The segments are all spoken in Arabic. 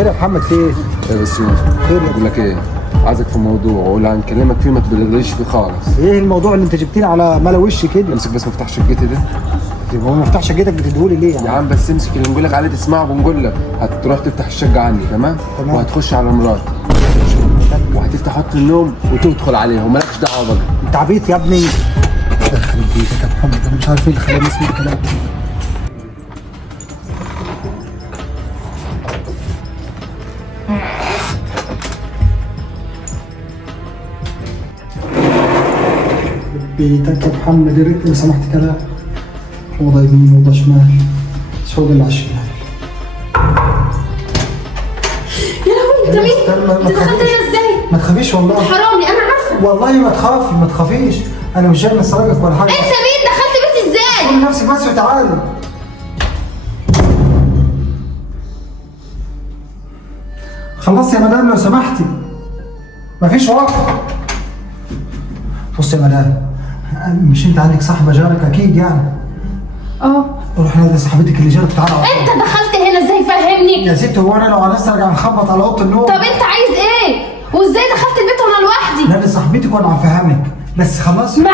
خير يا محمد في ايه؟ ايه بس خير بقول لك ايه، عايزك في موضوع ولا هنكلمك فيه ما تبلغليش فيه خالص. ايه الموضوع اللي انت جبتني على ملا وشي كده؟ امسك بس مفتاح شقتي ده. يبقى هو مفتاح شقتك بتديهولي ليه يا عم بس امسك اللي نقول لك عليه تسمعه، ونقول لك هتروح تفتح الشقه عندي تمام؟ وهتخش على مراتي وهتفتح اوضه النوم وتدخل عليهم، مالكش دعوه بقى. انت عبيط يا ابني. يخرب بيتك يا محمد، انا مش عارف ايه اللي خلاني اسمع الكلام. بيتك يا محمد، يا ريت لو سمحت كلام. اوضه يمين اوضه شمال، مش هو ده اللي على الشمال. يا لهوي انت مين؟ انت دخلت هنا ازاي؟ ما تخافيش والله. حرامي انا عارفه. والله ما تخافي ما تخافيش، انا مش جاي اسرقك ولا حاجه. انت مين؟ دخلت بيتي ازاي؟ قولي نفسك بس وتعالي. خلصي يا مدام لو سمحتي، مفيش وقت. بصي يا مدام، مش انت عندك صاحبه جارك اكيد يعني؟ اه. روح نادي صاحبتك اللي جارك تعالى. انت دخلت هنا ازاي؟ فهمني. يا ست هو انا لو هنسرق هنخبط على اوضه النوم؟ طب انت عايز ايه؟ وازاي دخلت البيت وانا لوحدي؟ نادي صاحبتك وانا هفهمك، بس خلصي. ما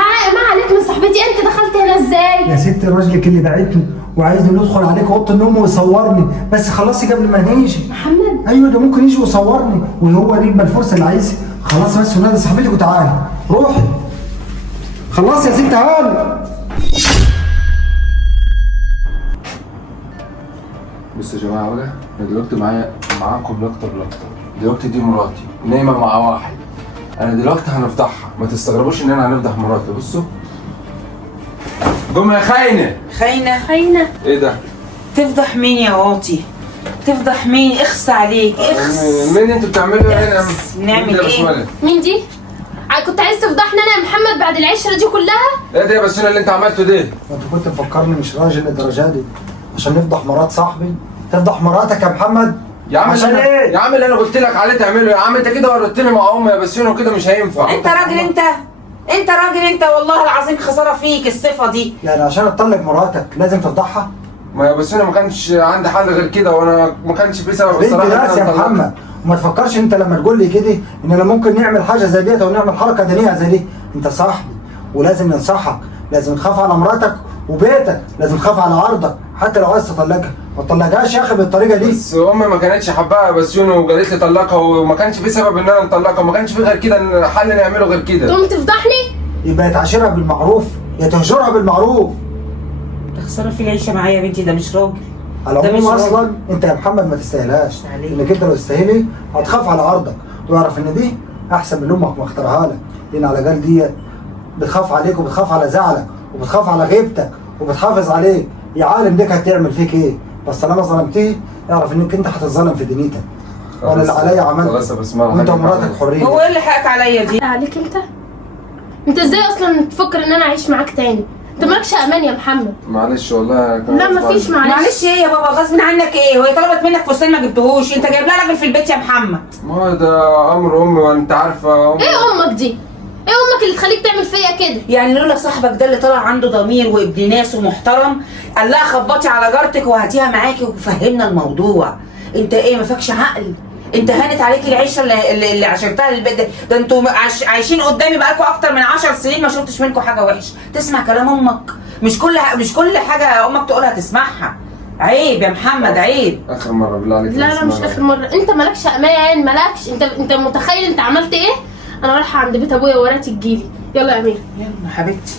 عليك من صاحبتي، انت دخلت هنا ازاي؟ يا ست راجلك اللي بعتني وعايزني ندخل عليك اوضه النوم ويصورني، بس خلصي قبل ما نيجي. محمد ايوه ده ممكن يجي ويصورني وهو دي الفرصه اللي عايزها. خلاص بس ونادي صاحبتك وتعالي روحي. خلاص يا ست هاني. بص يا جماعه بقى، انا دلوقتي معاكم لقطه. دلوقتي دي مراتي نايمه مع واحد، انا دلوقتي هنفضحها، ما تستغربوش ان انا هنفضح مراتي. بصوا قوم يا خاينه. خاينة؟ ايه ده؟ تفضح مين يا واطي؟ تفضح مين؟ اخس عليك اخس. مين انتوا بتعملوا هنا؟ نعمل ايه؟ مين دي؟ كنت عايز تفضحني انا يا محمد بعد العشره دي كلها؟ ايه ده يا بسيونة اللي انت عملته ده؟ انت كنت مفكرني مش راجل للدرجه دي عشان نفضح مرات صاحبي؟ تفضح مراتك يا محمد؟ يا عم عشان ايه؟ يا عم اللي انا قلت لك عليه تعمله يا عم، انت كده ورطتني مع امي يا بسيونة وكده مش هينفع. انت راجل انت راجل انت، والله العظيم خساره فيك الصفه دي. يعني عشان اطلق مراتك لازم تفضحها؟ ما يا بسيونة ما كانش عندي حل غير كده، وانا ما كانش في سبب بنت الصراحه. ناس يا محمد، وما تفكرش انت لما تقول لي كده اننا ممكن نعمل حاجه زي ديت او نعمل حركه دينيه زي دي. انت صاحبي ولازم ننصحك، لازم تخاف على مراتك وبيتك، لازم تخاف على عرضك حتى لو عايز تطلقها، ما تطلقهاش يا اخي بالطريقه دي. بس امي ما كانتش حباها بسيونة وقالت لي طلقها، وما كانش في سبب ان انا نطلقها، وما كانش في غير كده حل نعمله غير كده. تقوم تفضحني؟ يبقى تعاشرها بالمعروف يا تهجرها بالمعروف. خساره في العيشه معايا يا بنتي، ده مش راجل. على ده العموم مش اصلا انت يا محمد ما تستاهلهاش، عليك. انك انت لو تستاهلي هتخاف على عرضك وتعرف ان دي احسن من اللي امك ما اختارها لك، لان على الاقل دي بتخاف عليك وبتخاف على زعلك وبتخاف على غيبتك وبتحافظ عليك. يا عالم ديك هتعمل فيك ايه، بس طالما ظلمتيه اعرف انك انت هتتظلم في دنيتك. وانا اللي عليا عملت خلاص يا بسمة، وانت ومراتك حرين. هو ايه اللي حقك عليا دي؟ عليك انت ازاي اصلا تفكر ان انا اعيش معاك تاني؟ انت مالكش امان يا محمد. معلش والله لا مفيش معلش ايه يا بابا، غصب عنك ايه؟ وهي طلبت منك فستان ما جبتهوش، انت جايب لها راجل في البيت يا محمد. ما ده امر امي وانت عارفه ايه امك دي؟ ايه امك اللي تخليك تعمل فيا كده؟ يعني لولا صاحبك ده اللي طلع عنده ضمير وابن ناس ومحترم قال لها خبطي على جارتك وهاتيها معاكي وفهمنا الموضوع. انت ايه ما فاكش عقل؟ انت هانت عليكي العيشه اللي عشرتها للبيت ده انتوا عايشين قدامي بقالكم اكتر من 10 سنين ما شفتش منكم حاجه وحشه. تسمع كلام امك، مش كل حاجه امك تقولها تسمعها. عيب يا محمد عيب. اخر مره بالله عليك. لا مش اخر مره، انت مالكش امان، مالكش. انت متخيل انت عملت ايه؟ انا رايحه عند بيت ابويا وراتي تجيلي. يلا يا امير. يلا حبيبتي.